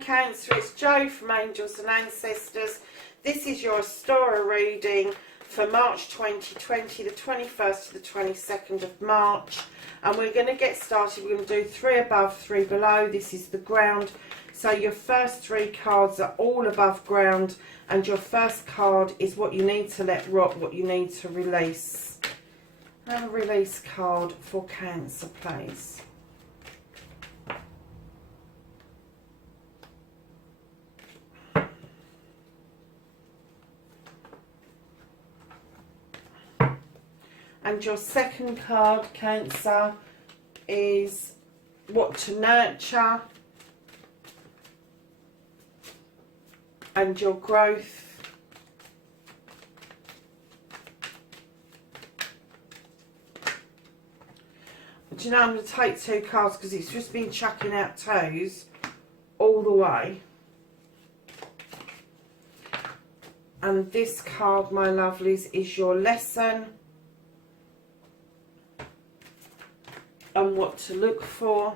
Cancer, it's Jo from Angels and Ancestors. This is your OSTARA reading for March 2020, the 21st to the 22nd of March. And we're going to get started. We're going to do 3 above, 3 below. This is the ground. So your first 3 cards are all above ground. And your first card is what you need to let rock, what you need to release. And a release card for Cancer, please. And your second card, Cancer, is what to nurture and your growth. Do you know, I'm going to take 2 cards because it's just been chucking out toes all the way. And this card, my lovelies, is your lesson. And what to look for.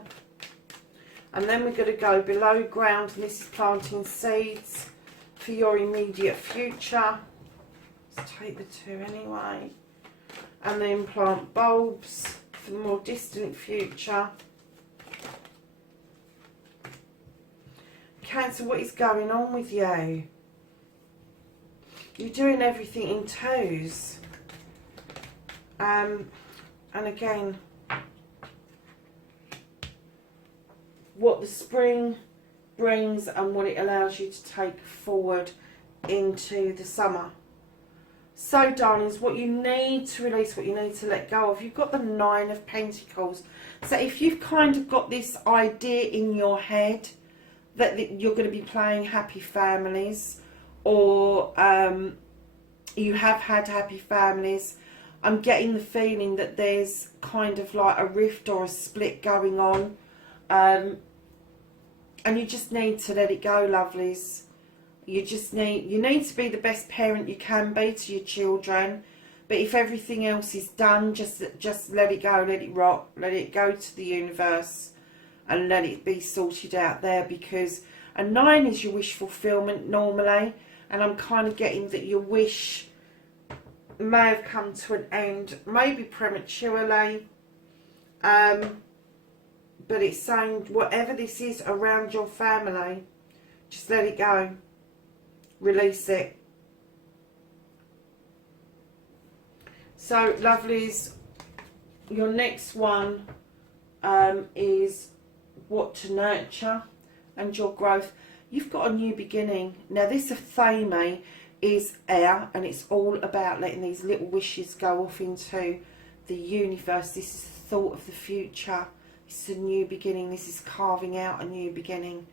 And then we're going to go below ground, and this is planting seeds for your immediate future. Let's take the 2 anyway. And then plant bulbs for the more distant future. Cancer, what is going on with you? You're doing everything in twos. And again, what the spring brings and what it allows you to take forward into the summer. So, darlings, what you need to release, what you need to let go of, you've got the 9 of Pentacles. So if you've kind of got this idea in your head that you're going to be playing happy families, or you have had happy families, I'm getting the feeling that there's kind of like a rift or a split going on. And you just need to let it go, lovelies. You need to be the best parent you can be to your children. But if everything else is done, just let it go, let it rock, let it go to the universe, and let it be sorted out there. Because a 9 is your wish fulfillment normally, and I'm kind of getting that your wish may have come to an end, maybe prematurely. But it's saying whatever this is around your family, just let it go. Release it. So, lovelies, your next one is what to nurture and your growth. You've got a new beginning. Now, this Athame is air, and it's all about letting these little wishes go off into the universe. This is the thought of the future. It's a new beginning. This is carving out a new beginning.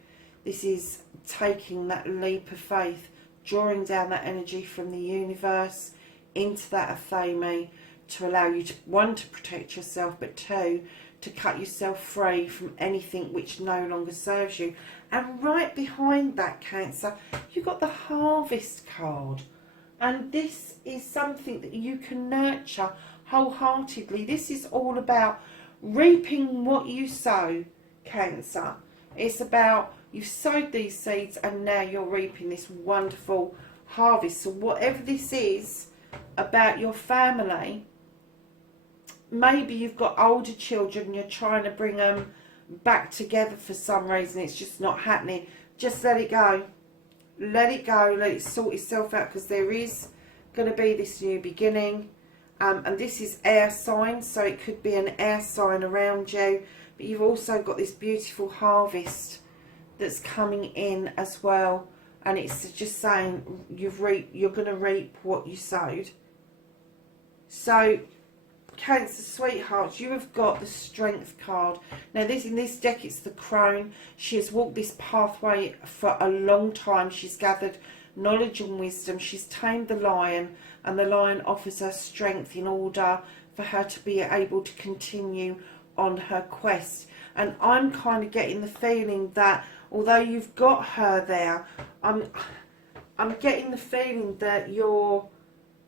This is taking that leap of faith, drawing down that energy from the universe into that Athame to allow you to, 1, to protect yourself, but 2, to cut yourself free from anything which no longer serves you. And right behind that, Cancer, you've got the Harvest card. And this is something that you can nurture wholeheartedly. This is all about reaping what you sow, Cancer. It's about you've sowed these seeds and now you're reaping this wonderful harvest. So whatever this is about your family, maybe you've got older children and you're trying to bring them back together for some reason. It's just not happening. Just let it go. Let it go. Let it sort itself out, because there is going to be this new beginning. And this is air sign, so it could be an air sign around you. But you've also got this beautiful harvest that's coming in as well. And it's just saying you're going to reap what you sowed. So, Cancer sweethearts, you have got the Strength card. Now, in this deck, it's the Crone. She has walked this pathway for a long time. She's gathered knowledge and wisdom. She's tamed the lion, and the lion offers her strength in order for her to be able to continue on her quest. And I'm kind of getting the feeling that although you've got her there, I'm getting the feeling that your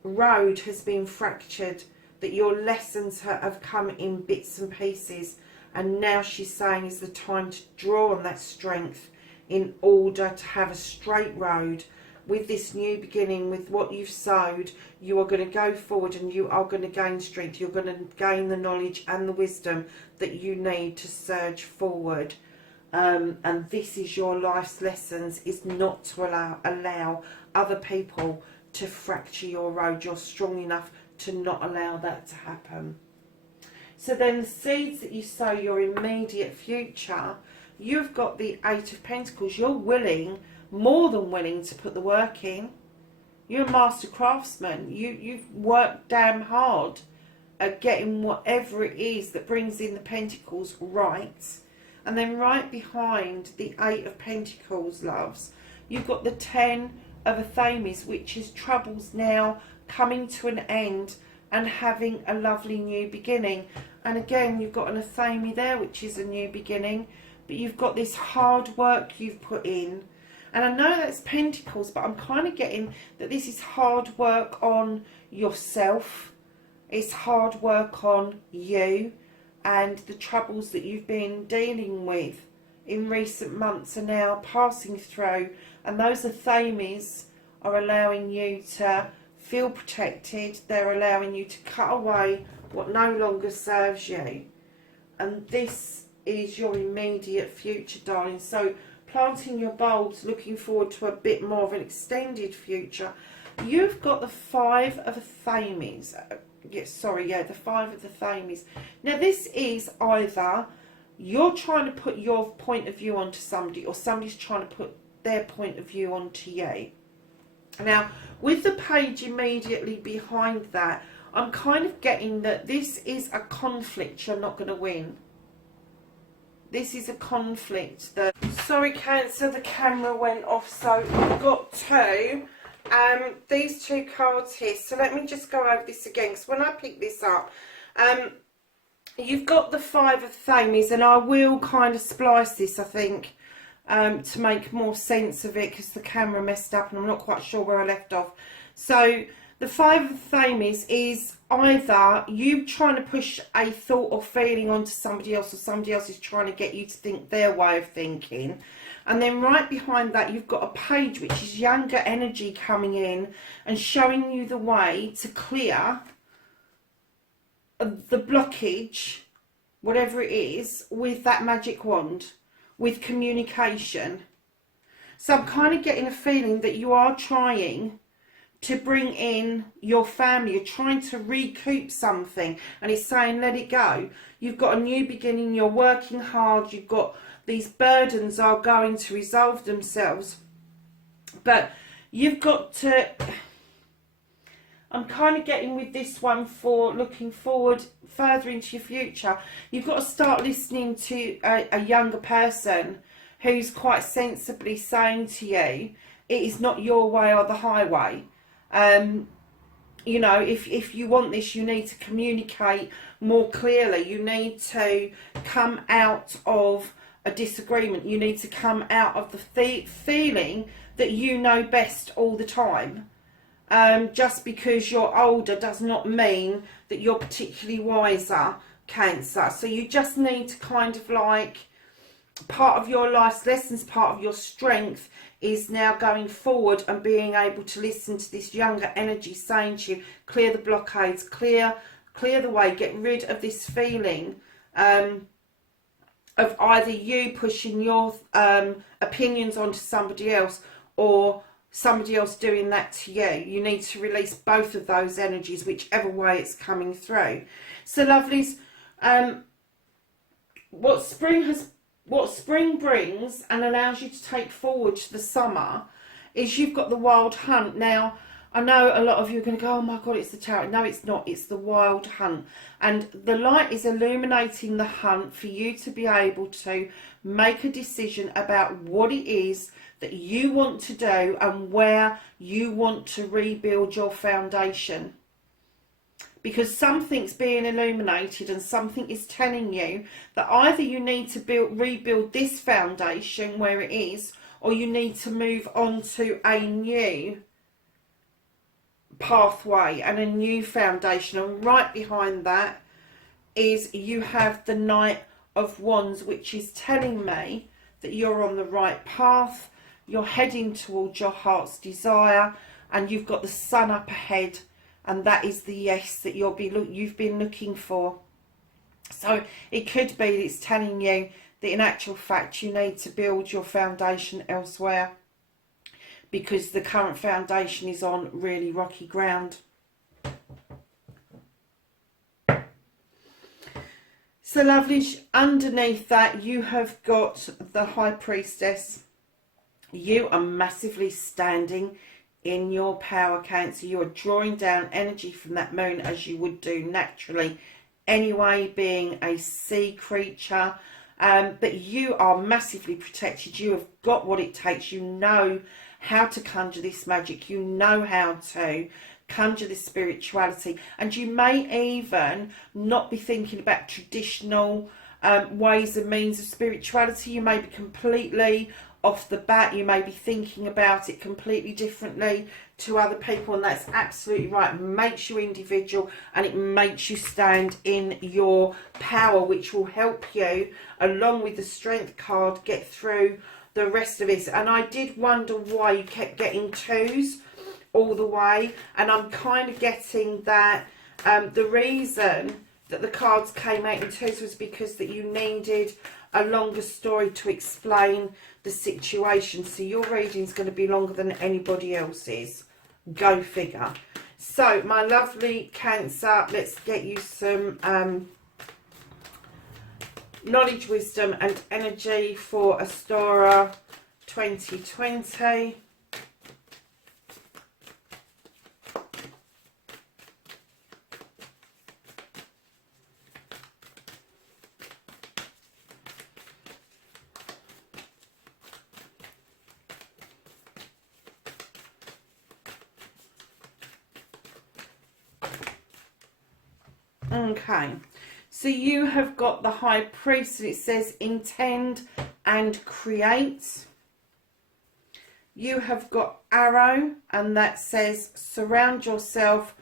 road has been fractured, that your lessons have come in bits and pieces, and now she's saying is the time to draw on that strength in order to have a straight road. With this new beginning, with what you've sowed, you are going to go forward and you are going to gain strength. You're going to gain the knowledge and the wisdom that you need to surge forward. And this is your life's lessons, is not to allow other people to fracture your road. You're strong enough to not allow that to happen. So then the seeds that you sow, your immediate future, you've got the Eight of Pentacles. You're willing, more than willing, to put the work in. You're a master craftsman. You've worked damn hard at getting whatever it is that brings in the Pentacles right. And then right behind the Eight of Pentacles, loves, you've got the Ten of Athames, which is troubles now coming to an end and having a lovely new beginning. And again, you've got an Athame there, which is a new beginning. But you've got this hard work you've put in. And I know that's Pentacles, but I'm kind of getting that this is hard work on yourself. It's hard work on you. And the troubles that you've been dealing with in recent months are now passing through. And those Athames are allowing you to feel protected. They're allowing you to cut away what no longer serves you. And this is your immediate future, darling. So planting your bulbs, looking forward to a bit more of an extended future. You've got the Five of Athames. The Five of Athames. Now this is either you're trying to put your point of view onto somebody, or somebody's trying to put their point of view onto you. Now with the page immediately behind that, I'm kind of getting that this is a conflict you're not going to win. This is a conflict that... Sorry, Cancer, the camera went off, so I've got these two cards here. So let me just go over this again, because when I pick this up, you've got the Five of Athames, and I will kind of splice this, I think, to make more sense of it, because the camera messed up and I'm not quite sure where I left off. So the Five of Athames is either you trying to push a thought or feeling onto somebody else, or somebody else is trying to get you to think their way of thinking. And then right behind that, you've got a page which is younger energy coming in and showing you the way to clear the blockage, whatever it is, with that magic wand, with communication. So I'm kind of getting a feeling that you are trying to bring in your family. You're trying to recoup something, and it's saying let it go. You've got a new beginning, you're working hard, you've got these burdens are going to resolve themselves, but you've got to... I'm kind of getting with this one for looking forward further into your future. You've got to start listening to a younger person who's quite sensibly saying to you, it is not your way or the highway. You know, if you want this, you need to communicate more clearly. You need to come out of a disagreement. You need to come out of the feeling that you know best all the time. Just because you're older does not mean that you're particularly wiser, Cancer. So you just need to kind of like, part of your life's lessons, part of your strength is now going forward and being able to listen to this younger energy saying to you, clear the blockades, clear the way, get rid of this feeling of either you pushing your opinions onto somebody else or somebody else doing that to you. You need to release both of those energies, whichever way it's coming through. So lovelies, what spring brings and allows you to take forward to the summer is you've got the wild hunt. Now, I know a lot of you are going to go, oh my God, it's the tarot. No, it's not. It's the wild hunt. And the light is illuminating the hunt for you to be able to make a decision about what it is that you want to do and where you want to rebuild your foundation. because something's being illuminated and something is telling you that either you need to rebuild this foundation where it is, or you need to move on to a new pathway and a new foundation. And right behind that is you have the Knight of Wands, which is telling me that you're on the right path, you're heading towards your heart's desire, and you've got the sun up ahead, and that is the yes that you've been looking for. So it could be that it's telling you that in actual fact you need to build your foundation elsewhere, because the current foundation is on really rocky ground. So lovely, underneath that you have got the High Priestess. You are massively standing in your power, Cancer. You are drawing down energy from that moon, as you would do naturally anyway, being a sea creature. But you are massively protected. You have got what it takes. You know how to conjure this magic. You know how to conjure this spirituality. And you may even not be thinking about traditional ways and means of spirituality. You may be completely off the bat. You may be thinking about it completely differently to other people, and that's absolutely right. It makes you individual, and it makes you stand in your power, which will help you, along with the Strength card, get through the rest of this. And I did wonder why you kept getting twos all the way, and I'm kind of getting that the reason that the cards came out in twos was because that you needed a longer story to explain the situation. So your reading is going to be longer than anybody else's. Go figure. So my lovely Cancer, let's get you some knowledge, wisdom and energy for OSTARA 2020. Okay, so you have got the High Priest, and it says intend and create. You have got Arrow, and that says surround yourself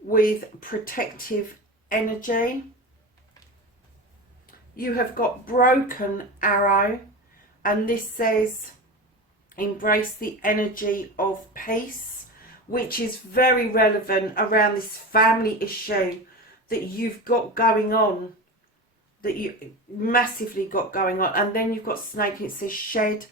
with protective energy. You have got Broken Arrow, and this says embrace the energy of peace, which is very relevant around this family issue that you've got going on, that you massively got going on. And then you've got Snake, and it says shed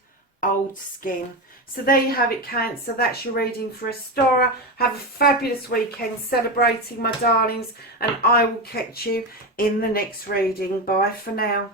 old skin. So there you have it, Cancer. That's your reading for OSTARA. Have a fabulous weekend celebrating, my darlings, and I will catch you in the next reading. Bye for now.